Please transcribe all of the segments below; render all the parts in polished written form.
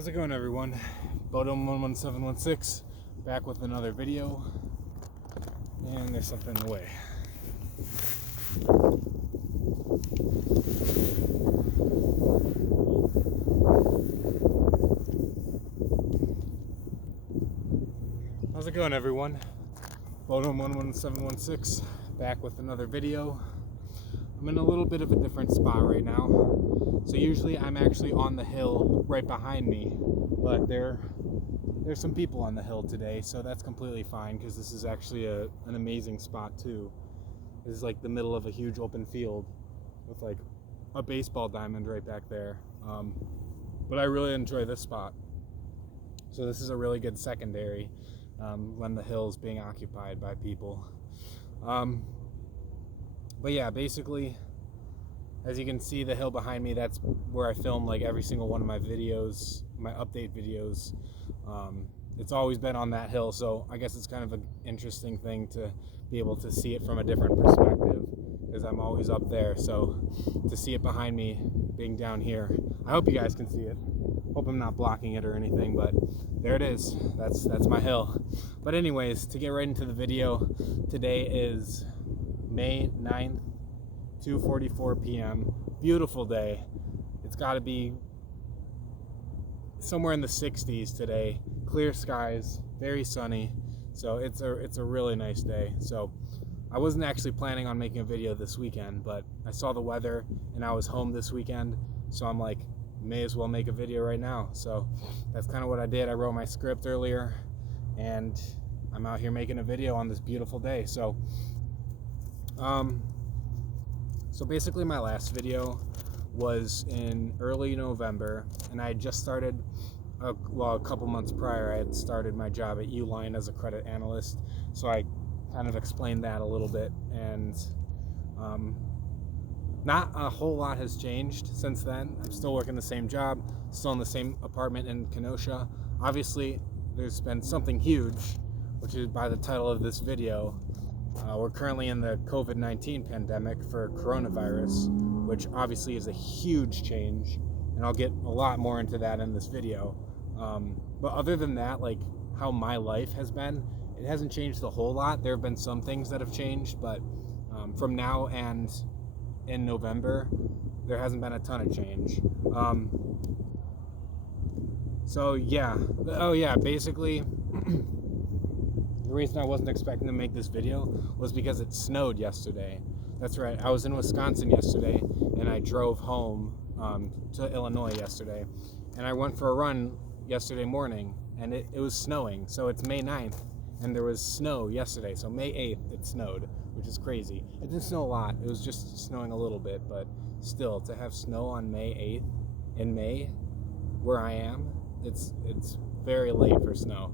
How's it going, everyone? Bodom11716 back with another video, and there's something in the way. How's it going, everyone? Bodom11716 back with another video. I'm in a little bit of a different spot right now. So usually I'm actually on the hill right behind me, but there's some people on the hill today, so that's completely fine because this is actually an amazing spot too. This is like the middle of a huge open field with like a baseball diamond right back there. But I really enjoy this spot. So this is a really good secondary when the hill's being occupied by people. But yeah, basically, as you can see, the hill behind me, that's where I film like every single one of my videos, my update videos. It's always been on that hill, so I guess it's kind of an interesting thing to be able to see it from a different perspective, because I'm always up there. So to see it behind me being down here, I hope you guys can see it. Hope I'm not blocking it or anything, but there it is. That's my hill. But anyways, to get right into the video, today is May 9th, 2:44 p.m. Beautiful day. It's got to be somewhere in the 60s today. Clear skies, very sunny. So it's a really nice day. So I wasn't actually planning on making a video this weekend, but I saw the weather and I was home this weekend, so I'm like, may as well make a video right now. So that's kind of what I did. I wrote my script earlier and I'm out here making a video on this beautiful day. So basically my last video was in early November, and I had just started, a couple months prior, I had started my job at Uline as a credit analyst. So I kind of explained that a little bit, and not a whole lot has changed since then. I'm still working the same job, still in the same apartment in Kenosha. Obviously, there's been something huge, which is by the title of this video. We're currently in the Covid-19 pandemic for coronavirus, which obviously is a huge change, and I'll get a lot more into that in this video. But other than that, like how my life has been, it hasn't changed a whole lot. There have been some things that have changed, but from now and in November, there hasn't been a ton of change. So yeah, basically, the reason I wasn't expecting to make this video was because it snowed yesterday. That's right, I was in Wisconsin yesterday, and I drove home to Illinois yesterday, and I went for a run yesterday morning, and it was snowing. So it's May 9th, and there was snow yesterday, so May 8th it snowed, which is crazy. It didn't snow a lot, it was just snowing a little bit, but still, to have snow on May 8th, in May, where I am, it's very late for snow.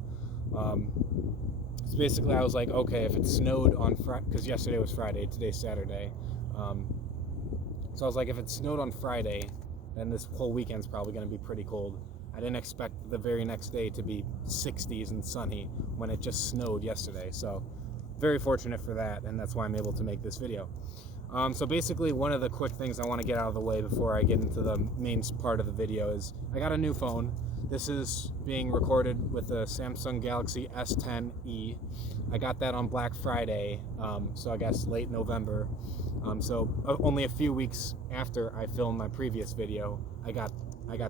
So basically I was like, okay, if it snowed on Friday, because yesterday was Friday, today's Saturday, so I was like, if it snowed on Friday, then this whole weekend's probably going to be pretty cold. I didn't expect the very next day to be 60s and sunny when it just snowed yesterday, so very fortunate for that, and that's why I'm able to make this video. So basically, one of the quick things I want to get out of the way before I get into the main part of the video is I got a new phone. This is being recorded with the Samsung Galaxy S10e. I got that on Black Friday, so I guess late November. So only a few weeks after I filmed my previous video, I got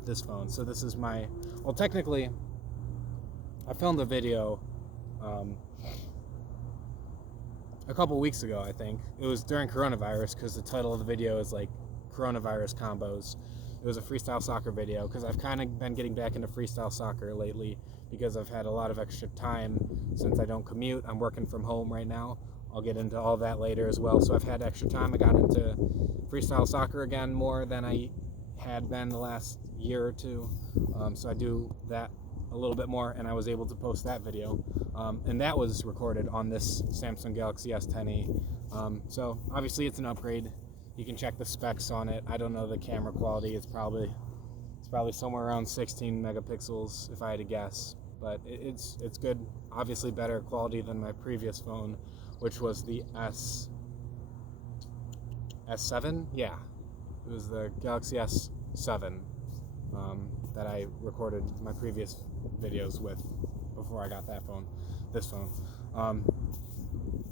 this phone. So this is my, well, technically, I filmed a video a couple weeks ago, I think. It was during coronavirus, because the title of the video is like coronavirus combos. It was a freestyle soccer video, because I've kind of been getting back into freestyle soccer lately because I've had a lot of extra time since I don't commute. I'm working from home right now. I'll get into all that later as well. So I've had extra time. I got into freestyle soccer again more than I had been the last year or two. So I do that a little bit more, and I was able to post that video. And that was recorded on this Samsung Galaxy S10e. So obviously it's an upgrade. You can check the specs on it. I don't know the camera quality. It's probably somewhere around 16 megapixels if I had to guess. But it's good. Obviously better quality than my previous phone, which was the S7. Yeah, it was the Galaxy S7. that I recorded my previous videos with before I got this phone.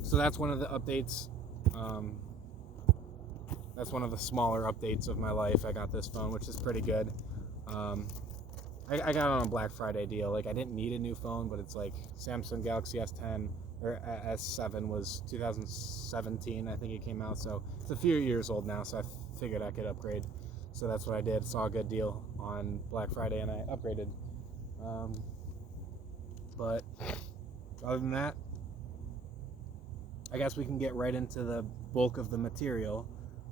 So that's one of the updates. That's one of the smaller updates of my life. I got this phone, which is pretty good. I got it on a Black Friday deal. Like, I didn't need a new phone, but it's like Samsung Galaxy S10 or S7 was 2017, I think it came out. So it's a few years old now, so I figured I could upgrade. So that's what I did. Saw a good deal on Black Friday, and I upgraded. But other than that, I guess we can get right into the bulk of the material,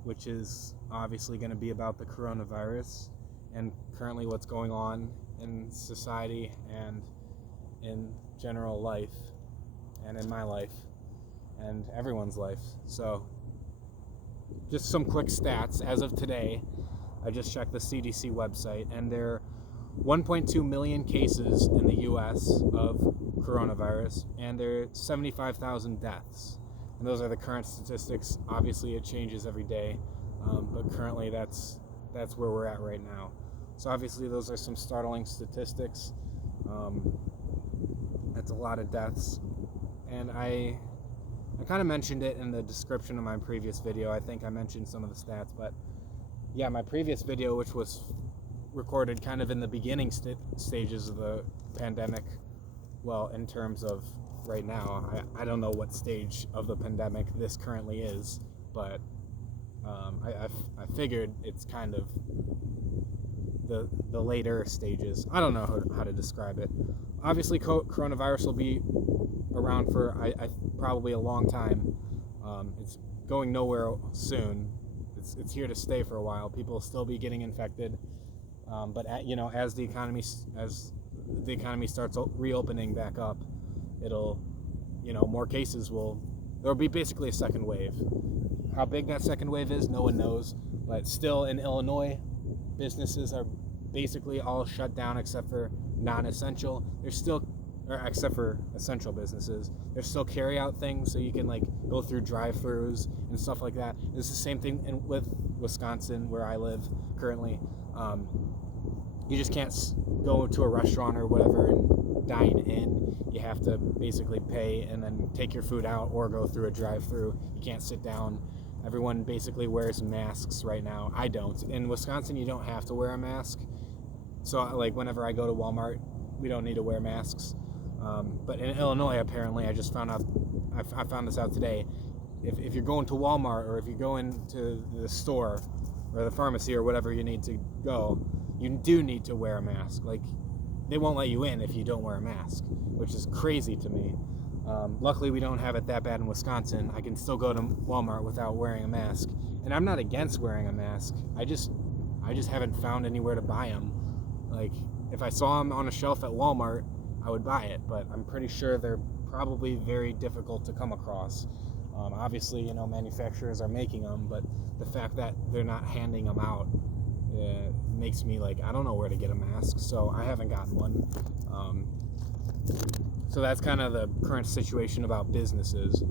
which is obviously going to be about the coronavirus and currently what's going on in society and in general life and in my life and everyone's life. So just some quick stats. As of today, I just checked the CDC website, and there are 1.2 million cases in the US of coronavirus, and there are 75,000 deaths. And those are the current statistics. Obviously it changes every day, but currently that's where we're at right now. So obviously those are some startling statistics. That's a lot of deaths, and I kind of mentioned it in the description of my previous video. I think I mentioned some of the stats, but yeah, my previous video, which was recorded kind of in the beginning stages of the pandemic, well, in terms of right now, I don't know what stage of the pandemic this currently is, but I figured it's kind of the later stages. I don't know how to describe it. Obviously, coronavirus will be around for I probably a long time. It's going nowhere soon. It's here to stay for a while. People will still be getting infected, but as the economy starts reopening back up, it'll, more cases there'll be basically a second wave. How big that second wave is, no one knows. But still, in Illinois, businesses are basically all shut down except for non-essential. Except for essential businesses. There's still carry-out things, so you can go through drive-thrus and stuff like that. It's the same thing with Wisconsin, where I live currently. You just can't go to a restaurant or whatever and dine in. You have to basically pay and then take your food out or go through a drive-thru. You can't sit down. Everyone basically wears masks right now. I don't. In Wisconsin, you don't have to wear a mask. So whenever I go to Walmart, we don't need to wear masks. But in Illinois, apparently, I found this out today. If you're going to Walmart, or if you're going to the store or the pharmacy or whatever you need to go, you do need to wear a mask. They won't let you in if you don't wear a mask, which is crazy to me. Luckily, we don't have it that bad in Wisconsin. I can still go to Walmart without wearing a mask. And I'm not against wearing a mask. I just haven't found anywhere to buy them. If I saw them on a shelf at Walmart, I would buy it, but I'm pretty sure they're probably very difficult to come across. Obviously, manufacturers are making them, but the fact that they're not handing them out makes me I don't know where to get a mask, so I haven't gotten one. So that's kind of the current situation about businesses,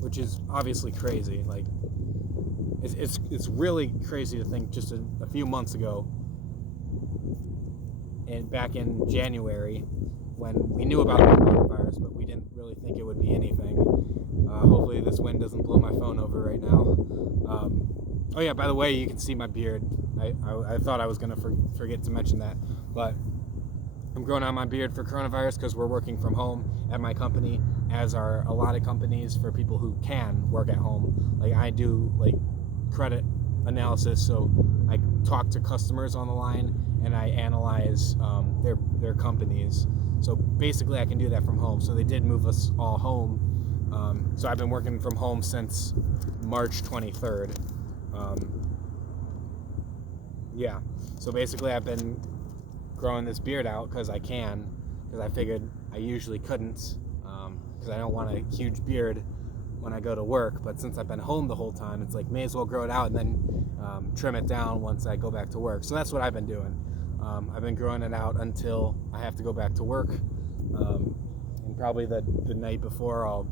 which is obviously crazy. It's really crazy to think just a few months ago, and back in January, when we knew about the coronavirus, but we didn't really think it would be anything. Hopefully this wind doesn't blow my phone over right now. Oh yeah, by the way, you can see my beard. I thought I was going to forget to mention that, but I'm growing out my beard for coronavirus because we're working from home at my company, as are a lot of companies for people who can work at home. I do credit analysis, so I talk to customers on the line and I analyze their companies. So basically I can do that from home. So they did move us all home. So I've been working from home since March 23rd. Yeah, so basically I've been growing this beard out because I figured I usually couldn't, because I don't want a huge beard when I go to work. But since I've been home the whole time, it's may as well grow it out and then trim it down once I go back to work. So that's what I've been doing. I've been growing it out until I have to go back to work, and probably the night before I'll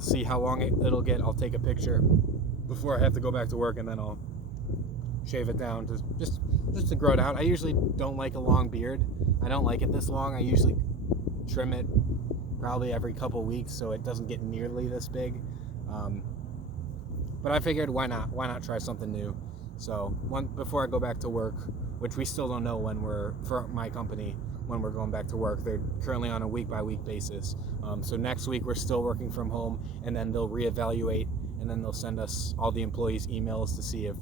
see how long it'll get. I'll take a picture before I have to go back to work, and then I'll shave it down to just to grow it out. I usually don't like a long beard. I don't like it this long. I usually trim it probably every couple weeks so it doesn't get nearly this big. But I figured why not try something new. So before I go back to work, which we still don't know for my company, when we're going back to work. They're currently on a week-by-week basis. So next week we're still working from home, and then they'll reevaluate, and then they'll send us, all the employees, emails to see if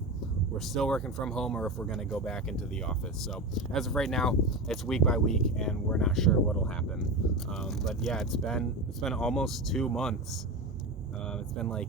we're still working from home or if we're going to go back into the office. So as of right now, it's week by week, and we're not sure what'll happen. But yeah, it's been almost 2 months. It's been like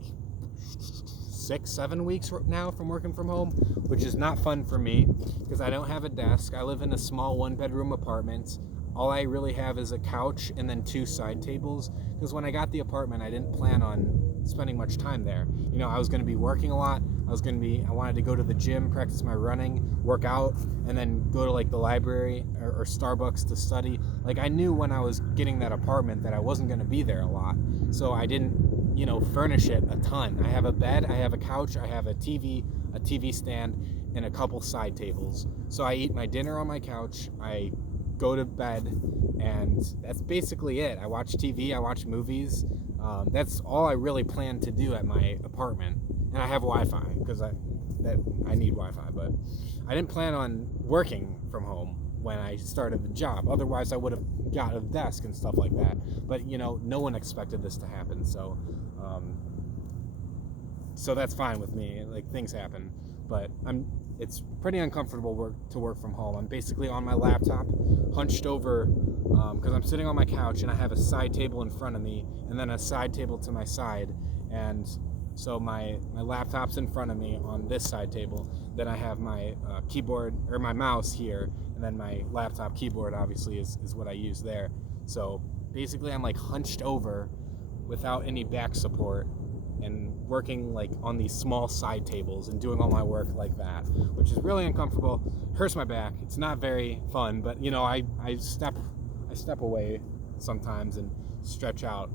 6-7 weeks now from working from home, which is not fun for me because I don't have a desk. I live in a small 1-bedroom apartment. All I really have is a couch and then 2 side tables, because when I got the apartment I didn't plan on spending much time there. You know, I was going to be working a lot. I wanted to go to the gym, practice my running, work out, and then go to like the library or Starbucks to study. Like, I knew when I was getting that apartment that I wasn't going to be there a lot, so I didn't furnish it a ton. I have a bed, I have a couch, I have a TV stand, and a couple side tables. So I eat my dinner on my couch, I go to bed, and that's basically it. I watch TV, I watch movies. That's all I really plan to do at my apartment. And I have Wi-Fi, because I need Wi-Fi, but I didn't plan on working from home when I started the job. Otherwise, I would have got a desk and stuff like that. But, no one expected this to happen, so that's fine with me. Like, things happen. But it's pretty uncomfortable to work from home. I'm basically on my laptop, hunched over, because I'm sitting on my couch, and I have a side table in front of me, and then a side table to my side, and so my laptop's in front of me on this side table. Then I have my keyboard, or my mouse here, and then my laptop keyboard obviously is what I use there. So basically I'm like hunched over without any back support and working like on these small side tables and doing all my work like that, which is really uncomfortable. Hurts my back. It's not very fun, but I step away sometimes and stretch out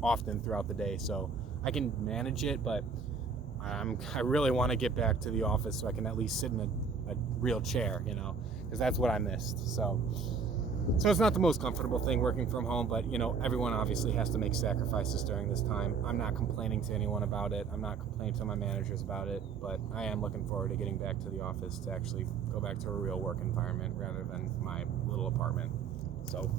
often throughout the day, so I can manage it. But I really want to get back to the office so I can at least sit in a real chair, because that's what I missed. So it's not the most comfortable thing working from home, but everyone obviously has to make sacrifices during this time. I'm not complaining to anyone about it. I'm not complaining to my managers about it, but I am looking forward to getting back to the office to actually go back to a real work environment rather than my little apartment. So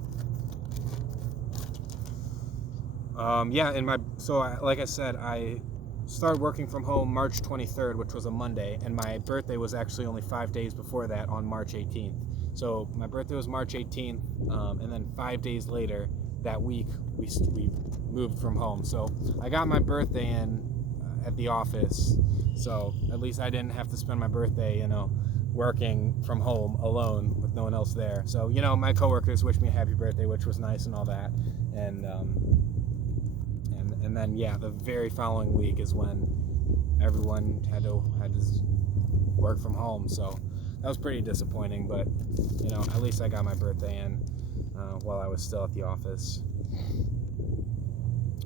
like I said, I started working from home March 23rd, which was a Monday, and my birthday was actually only 5 days before that, on March 18th. So my birthday was March 18th, and then 5 days later that week we moved from home. So I got my birthday in at the office, so at least I didn't have to spend my birthday, working from home alone with no one else there. So my coworkers wished me a happy birthday, which was nice and all that, and then the very following week is when everyone had to work from home. So that was pretty disappointing, but at least I got my birthday in while I was still at the office.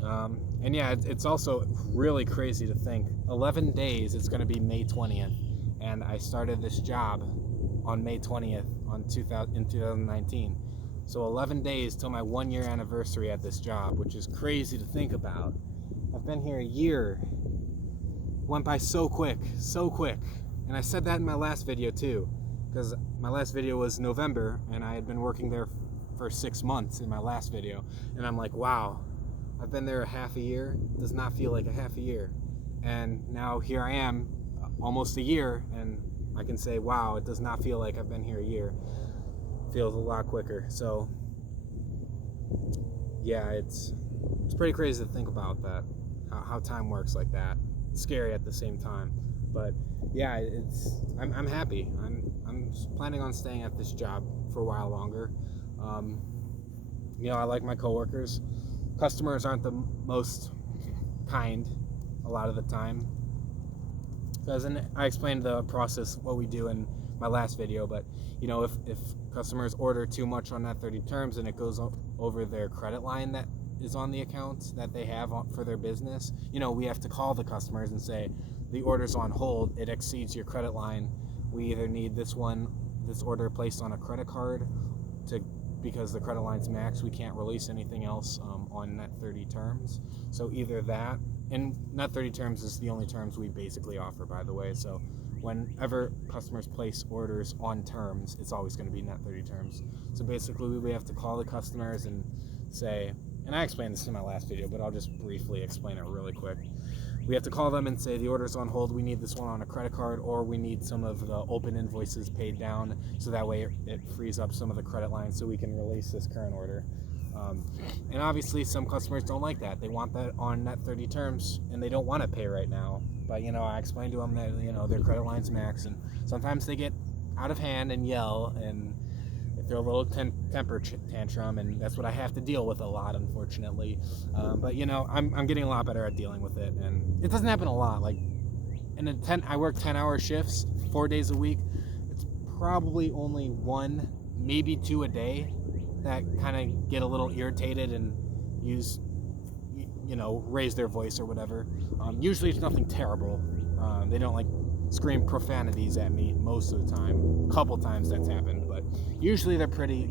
And it's also really crazy to think 11 days it's going to be May 20th, and I started this job on May 20th in 2019. So 11 days till my 1-year anniversary at this job, which is crazy to think about. I've been here a year. Went by so quick. And I said that in my last video too, because my last video was November, and I had been working there for 6 months in my last video. And I'm like, wow, I've been there a half a year. It does not feel like a half a year. And now here I am, almost a year, and I can say, wow, it does not feel like I've been here a year. Feels a lot quicker. So it's pretty crazy to think about that, how time works like that. It's scary at the same time, but I'm happy. I'm planning on staying at this job for a while longer. I like my coworkers. Customers aren't the most kind a lot of the time, because I explained the process, what we do in my last video, but if customers order too much on that 30 terms and it goes over their credit line that is on the account that they have for their business, we have to call the customers and say, the order's on hold, it exceeds your credit line, we either need this order placed on a credit card because the credit line's maxed, we can't release anything else on net 30 terms. So either that, and net 30 terms is the only terms we basically offer, by the way. So whenever customers place orders on terms, it's always going to be net 30 terms. So basically we have to call the customers and say, and I explained this in my last video, but I'll just briefly explain it really quick. We have to call them and say the order's on hold, we need this one on a credit card, or we need some of the open invoices paid down, so that way it frees up some of the credit lines so we can release this current order. And obviously some customers don't like that. They want that on net 30 terms and they don't want to pay right now. But I explained to them that their credit line's max, and sometimes they get out of hand and yell and throw a little temper tantrum, and that's what I have to deal with a lot, unfortunately. But I'm getting a lot better at dealing with it, and it doesn't happen a lot. Like I work 10-hour shifts 4 days a week. It's probably only 1, maybe 2 a day that kind of get a little irritated and raise their voice or whatever. Usually it's nothing terrible. They don't scream profanities at me most of the time. A couple times that's happened, but usually they're pretty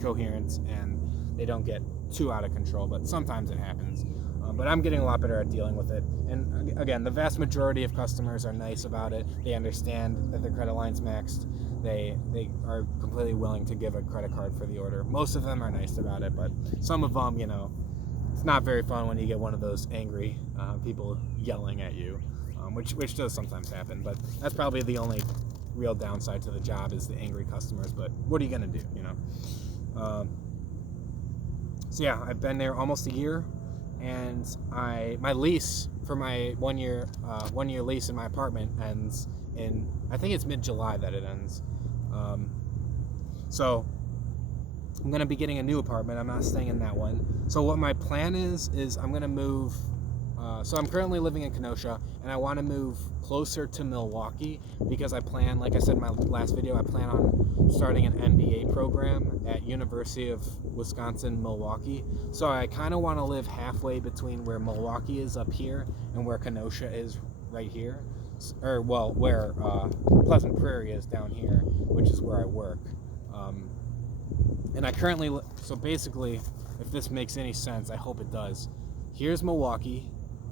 coherent and they don't get too out of control, but sometimes it happens. But I'm getting a lot better at dealing with it. And again, the vast majority of customers are nice about it. They understand that their credit line's maxed. They are completely willing to give a credit card for the order. Most of them are nice about it, but some of them, it's not very fun when you get one of those angry people yelling at you, which does sometimes happen. But that's probably the only real downside to the job, is the angry customers. But what are you gonna do, So yeah, I've been there almost a year, and my lease for my one year lease in my apartment ends in, I think it's mid-July that it ends. So I'm gonna be getting a new apartment. I'm not staying in that one. So what my plan is I'm gonna move. So I'm currently living in Kenosha, and I want to move closer to Milwaukee because I plan, like I said in my last video, I plan on starting an MBA program at University of Wisconsin-Milwaukee. So I kind of want to live halfway between where Milwaukee is up here and where Kenosha is right here, or where Pleasant Prairie is down here, which is where I work. And I currently, so basically, if this makes any sense, I hope it does. Here's Milwaukee,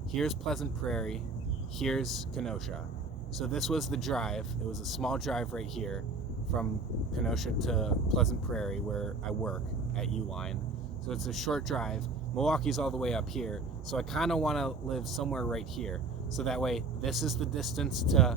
here's Pleasant Prairie, here's Kenosha. So this was the drive. It was a small drive right here from Kenosha to Pleasant Prairie, where I work at Uline. So it's a short drive. Milwaukee's all the way up here. So I kind of want to live somewhere right here. So that way, this is the distance to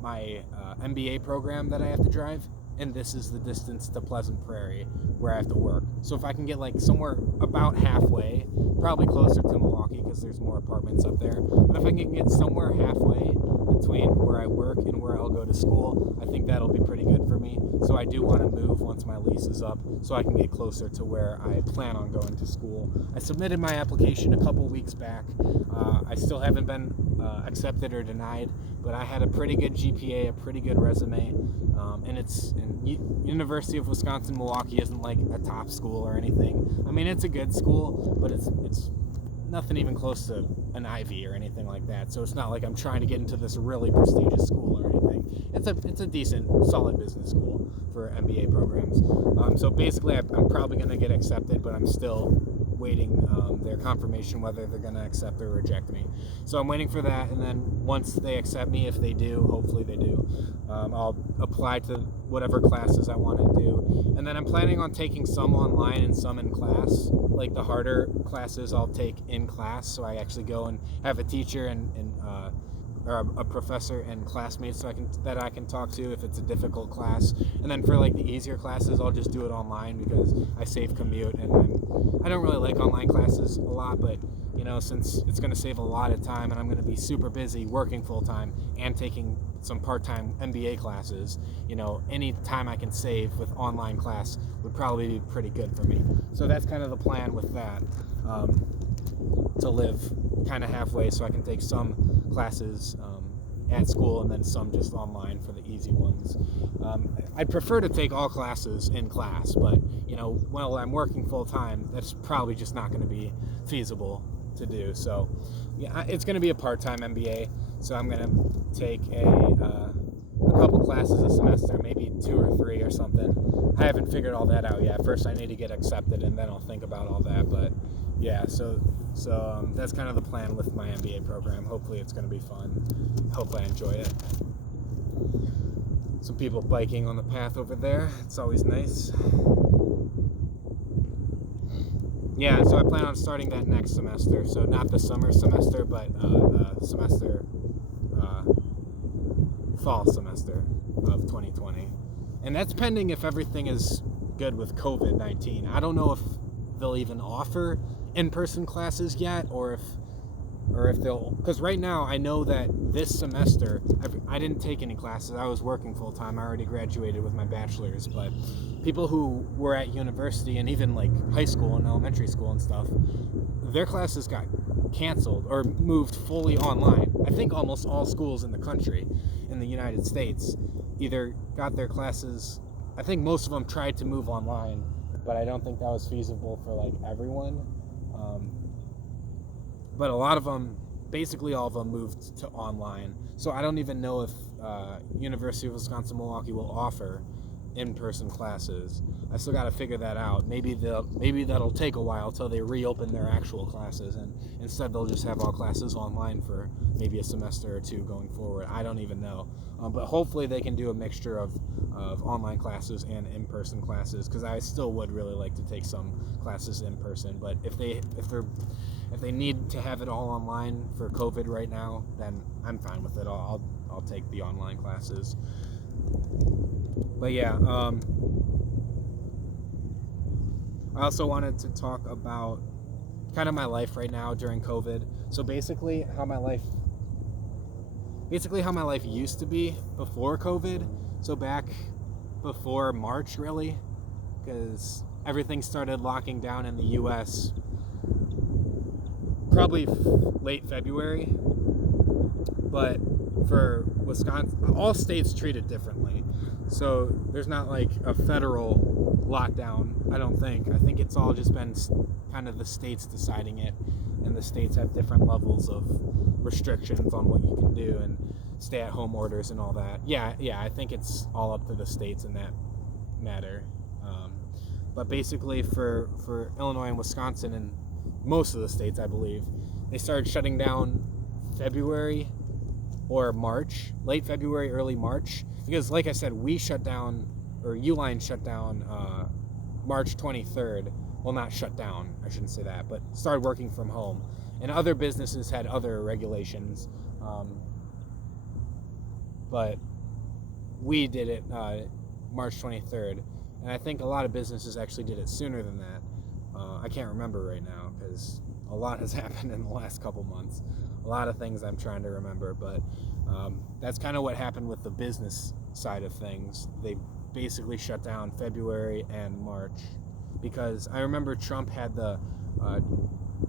my MBA program that I have to drive, and this is the distance to Pleasant Prairie where I have to work. So if I can get somewhere about halfway, probably closer to Milwaukee because there's more apartments up there, but if I can get somewhere halfway between where I work and where I'll go to school, I think that'll be pretty good for me. So I do want to move once my lease is up so I can get closer to where I plan on going to school. I submitted my application a couple weeks back. I still haven't been accepted or denied, but I had a pretty good GPA, a pretty good resume, and University of Wisconsin-Milwaukee isn't like a top school or anything. I mean, it's a good school, but it's nothing even close to an Ivy or anything like that. So it's not like I'm trying to get into this really prestigious school or anything. It's a decent, solid business school for MBA programs. So basically, I'm probably going to get accepted, but I'm still waiting their confirmation whether they're going to accept or reject me. So I'm waiting for that, and then once they accept me, if they do, hopefully they do, I'll apply to whatever classes I want to do. And then I'm planning on taking some online and some in class. Like the harder classes I'll take in class, so I actually go and have a teacher or a professor and classmates that I can talk to if it's a difficult class. And then for the easier classes, I'll just do it online because I save commute, and I don't really like online classes a lot, but since it's going to save a lot of time and I'm going to be super busy working full-time and taking some part-time MBA classes, any time I can save with online class would probably be pretty good for me. So that's kind of the plan with that, to live kind of halfway so I can take some classes at school and then some just online for the easy ones. I'd prefer to take all classes in class, but while I'm working full-time, that's probably just not going to be feasible to do. So yeah, it's going to be a part-time MBA. So I'm gonna take a couple classes a semester, maybe 2 or 3 or something. I haven't figured all that out yet. First I need to get accepted, and then I'll think about all that. But yeah, so that's kind of the plan with my MBA program. Hopefully it's going to be fun. Hope I enjoy it. Some people biking on the path over there. It's always nice. Yeah, so I plan on starting that next semester. So not the summer semester, but the semester, fall semester of 2020. And that's pending if everything is good with COVID-19. I don't know if they'll even offer in-person classes yet, or if they'll, because right now I know that this semester I didn't take any classes. I was working full-time. I already graduated with my bachelor's, but people who were at university and even like high school and elementary school and stuff, their classes got canceled or moved fully online. I think almost all schools in the country, in the United States, either got their classes, I think most of them tried to move online, but I don't think that was feasible for like everyone. But a lot of them, basically all of them, moved to online. So I don't even know if University of Wisconsin-Milwaukee will offer in-person classes. I still got to figure that out. Maybe that'll take a while till they reopen their actual classes, and instead they'll just have all classes online for maybe a semester or 2 going forward. I don't even know. But hopefully they can do a mixture of online classes and in-person classes, because I still would really like to take some classes in person. But if they need to have it all online for COVID right now, then I'm fine with it. I'll take the online classes. But yeah, I also wanted to talk about kind of my life right now during COVID. So basically how my life used to be before COVID. So back before March, really, because everything started locking down in the US probably late February. But for Wisconsin, all states treat it differently. So there's not like a federal lockdown, I don't think. I think it's all just been kind of the states deciding it, and the states have different levels of restrictions on what you can do and stay-at-home orders and all that. Yeah, I think it's all up to the states in that matter. But basically for Illinois and Wisconsin and most of the states, I believe, they started shutting down February or March, late February, early March, because like I said, we shut down, or Uline shut down March 23rd. Well, not shut down, I shouldn't say that, but started working from home. And other businesses had other regulations, but we did it March 23rd, and I think a lot of businesses actually did it sooner than that. I can't remember right now because a lot has happened in the last couple months. A lot of things I'm trying to remember, but that's kind of what happened with the business side of things. They basically shut down February and March because I remember Trump had the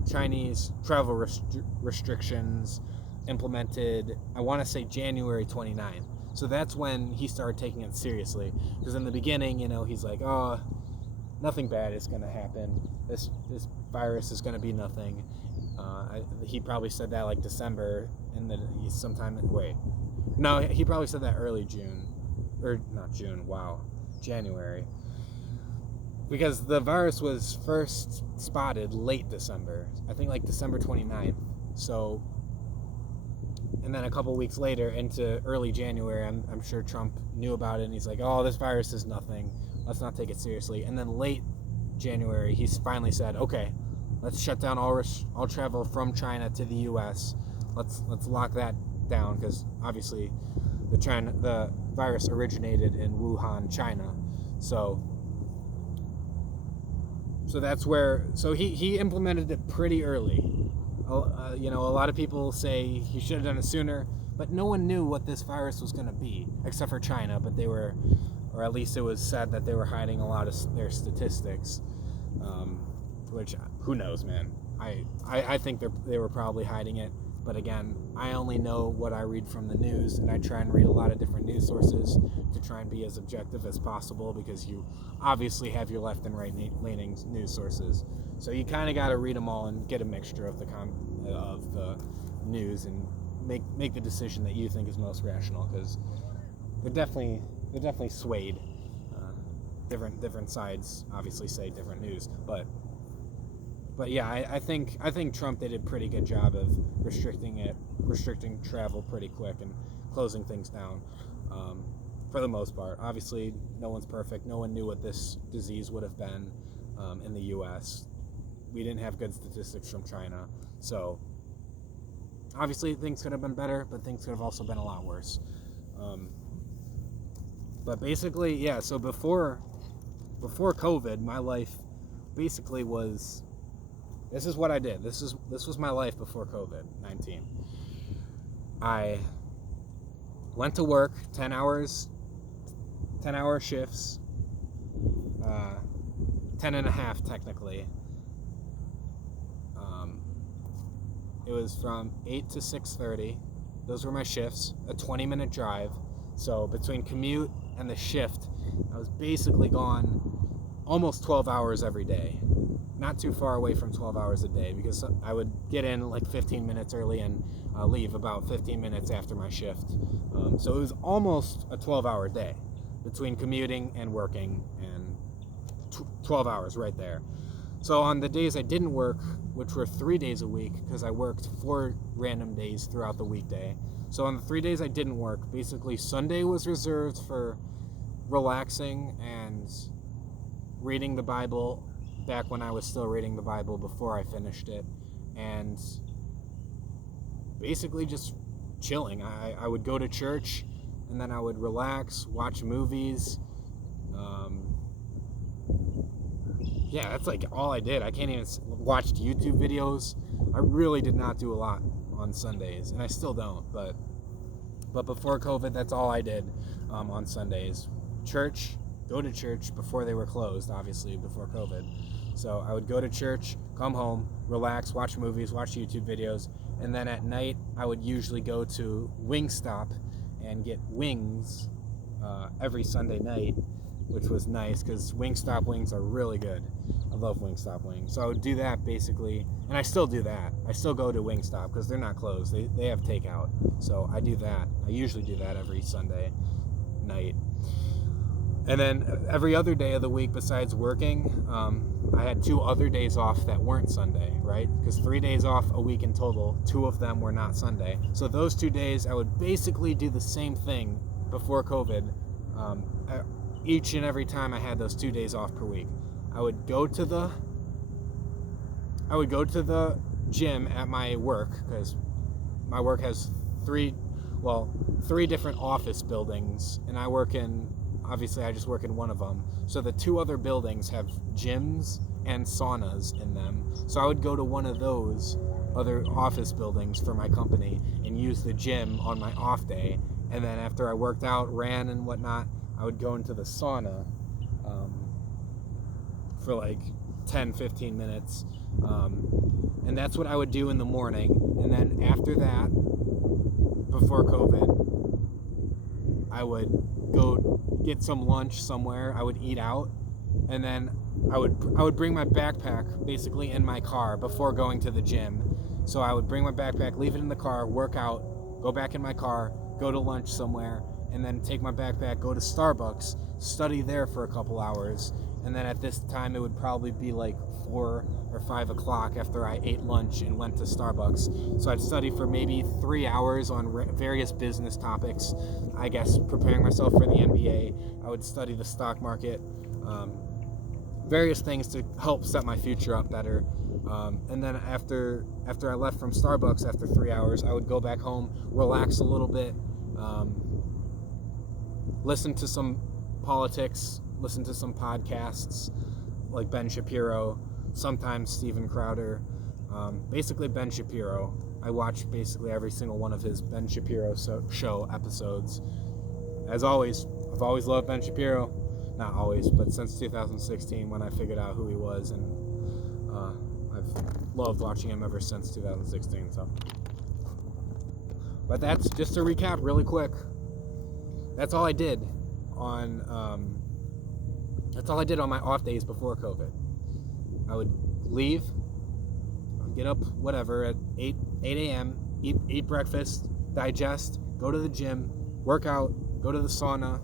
Chinese travel restrictions implemented, I want to say January 29th. So that's when he started taking it seriously, because in the beginning, he's like, oh, nothing bad is going to happen. This virus is going to be nothing. He probably said that like December, and then he probably said that early June, or not June, January, because the virus was first spotted late December, I think like December 29th. So, and then a couple weeks later into early January, I'm sure Trump knew about it, and he's like, oh, this virus is nothing, let's not take it seriously. And then late January, he finally said, okay, let's shut down all travel from China to the U.S. Let's lock that down, because obviously the virus originated in Wuhan, China. So that's where. So he implemented it pretty early. A lot of people say he should have done it sooner, but no one knew what this virus was going to be except for China. But they were, or at least it was said that they were hiding a lot of their statistics. Which, who knows, man. I think they were probably hiding it. But again, I only know what I read from the news, and I try and read a lot of different news sources to try and be as objective as possible, because you obviously have your left and right leaning news sources. So you kind of got to read them all and get a mixture of the news and make the decision that you think is most rational, because they're definitely swayed. Different sides obviously say different news, but yeah, I think Trump did a pretty good job of restricting travel pretty quick and closing things down, for the most part. Obviously, no one's perfect. No one knew what this disease would have been in the U.S. We didn't have good statistics from China, so obviously things could have been better, but things could have also been a lot worse. But basically, yeah. So before COVID, my life basically was. This is what I did. This was my life before COVID-19. I went to work 10-hour shifts, 10 and a half technically. It was from 8 to 6:30. Those were my shifts, a 20-minute drive. So between commute and the shift, I was basically gone almost 12 hours every day. Not too far away from 12 hours a day, because I would get in like 15 minutes early and leave about 15 minutes after my shift. So it was almost a 12-hour day between commuting and working, and 12 hours right there. So on the days I didn't work, which were 3 days a week, because I worked 4 random days throughout the weekday. So on the 3 days I didn't work, basically Sunday was reserved for relaxing and reading the Bible, back when I was still reading the Bible before I finished it, and basically just chilling. I would go to church, and then I would relax, watch movies. Yeah, that's like all I did. I can't even watch YouTube videos. I really did not do a lot on Sundays, and I still don't, but before COVID, that's all I did on Sundays. Church, go to church before they were closed, obviously, before COVID. So I would go to church, come home, relax, watch movies, watch YouTube videos, and then at night I would usually go to Wingstop and get wings every Sunday night, which was nice because Wingstop wings are really good. I love Wingstop wings. So I would do that basically, and I still do that. I still go to Wingstop because they're not closed. They have takeout. So I do that. I usually do that every Sunday night. And then every other day of the week besides working, I had 2 other days off that weren't Sunday, right? Because 3 days off a week in total, 2 of them were not Sunday. So those 2 days, I would basically do the same thing before COVID. Each and every time I had those 2 days off per week, I would go to the gym at my work, because my work has 3 different office buildings, and obviously I just work in one of them. So the 2 other buildings have gyms and saunas in them. So I would go to one of those other office buildings for my company and use the gym on my off day. And then after I worked out, ran and whatnot, I would go into the sauna for like 10-15 minutes. And that's what I would do in the morning. And then after that, before COVID, I would go get some lunch somewhere. I would eat out, and then I would bring my backpack basically in my car before going to the gym. So I would bring my backpack, leave it in the car, work out, go back in my car, go to lunch somewhere, and then take my backpack, go to Starbucks, study there for a couple hours. And then at this time it would probably be like 4 or 5 o'clock after I ate lunch and went to Starbucks. So I'd study for maybe 3 hours on various business topics. I guess preparing myself for the NBA. I would study the stock market, various things to help set my future up better. And then after I left from Starbucks after 3 hours, I would go back home, relax a little bit, listen to some politics, listen to some podcasts like Ben Shapiro, sometimes Steven Crowder, basically Ben Shapiro. I watch basically every single one of his Ben Shapiro show episodes. As always, I've always loved Ben Shapiro. Not always, but since 2016 when I figured out who he was, and I've loved watching him ever since 2016. So, but that's just to recap really quick. That's all I did on my off days before COVID. I would leave, I'd get up whatever at 8 a.m., eat breakfast, digest, go to the gym, work out, go to the sauna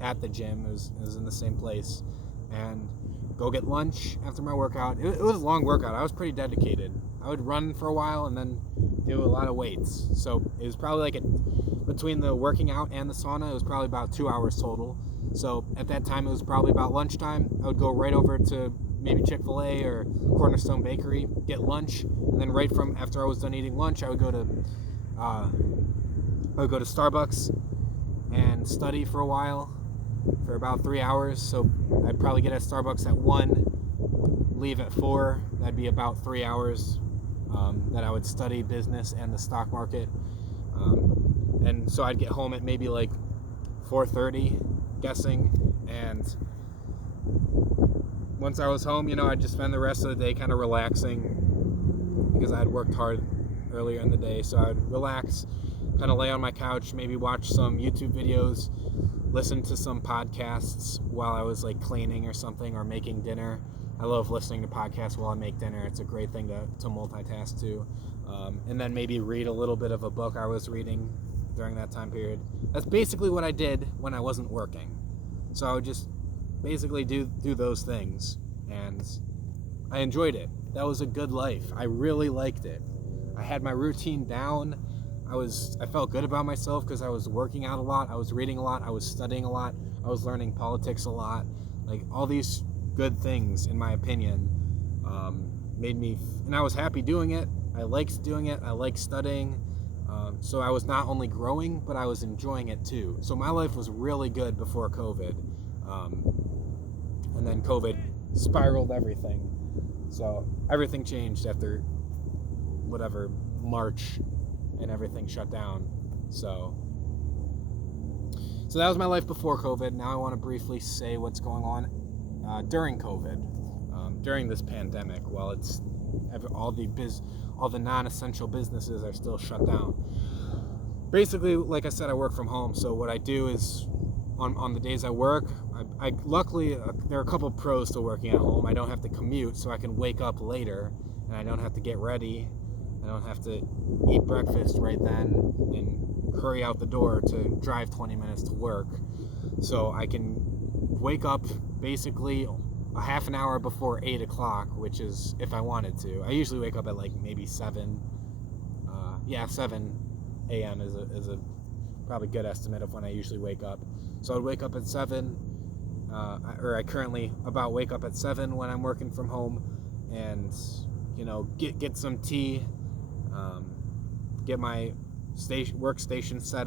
at the gym. It was in the same place, and go get lunch after my workout. It was a long workout. I was pretty dedicated. I would run for a while and then do a lot of weights. So it was probably between the working out and the sauna, it was probably about 2 hours total. So at that time, it was probably about lunchtime. I would go right over to maybe Chick-fil-A or Cornerstone Bakery, get lunch, and then right from after I was done eating lunch, I would go to Starbucks and study for a while, for about 3 hours. So I'd probably get at Starbucks at 1, leave at 4. That'd be about 3 hours that I would study business and the stock market. And so I'd get home at maybe like 4:30, guessing, and once I was home, I'd just spend the rest of the day kind of relaxing because I had worked hard earlier in the day. So I'd relax, kind of lay on my couch, maybe watch some YouTube videos, listen to some podcasts while I was like cleaning or something, or making dinner. I love listening to podcasts while I make dinner. It's a great thing to multitask to. And then maybe read a little bit of a book I was reading during that time period. That's basically what I did when I wasn't working. So I would just basically do those things, and I enjoyed it. That was a good life. I really liked it. I had my routine down. I felt good about myself because I was working out a lot, I was reading a lot, I was studying a lot, I was learning politics a lot. Like, all these good things, in my opinion, made me, and I was happy doing it. I liked doing it. I liked studying. So I was not only growing, but I was enjoying it too. So my life was really good before COVID. And then COVID spiraled everything. So everything changed after whatever, March, and everything shut down. So that was my life before COVID. Now I want to briefly say what's going on during COVID, during this pandemic, while it's all the non-essential businesses are still shut down. Basically, like I said, I work from home. So what I do is, on the days I work, I luckily there are a couple pros to working at home. I don't have to commute, so I can wake up later, and I don't have to get ready. I don't have to eat breakfast right then and hurry out the door to drive 20 minutes to work. So I can wake up basically a half an hour before 8 o'clock, which is if I wanted to. I usually wake up at like maybe 7. 7 a.m. is a probably good estimate of when I usually wake up. So I'd wake up at 7, or I currently about wake up at 7 when I'm working from home, and get some tea, get my workstation set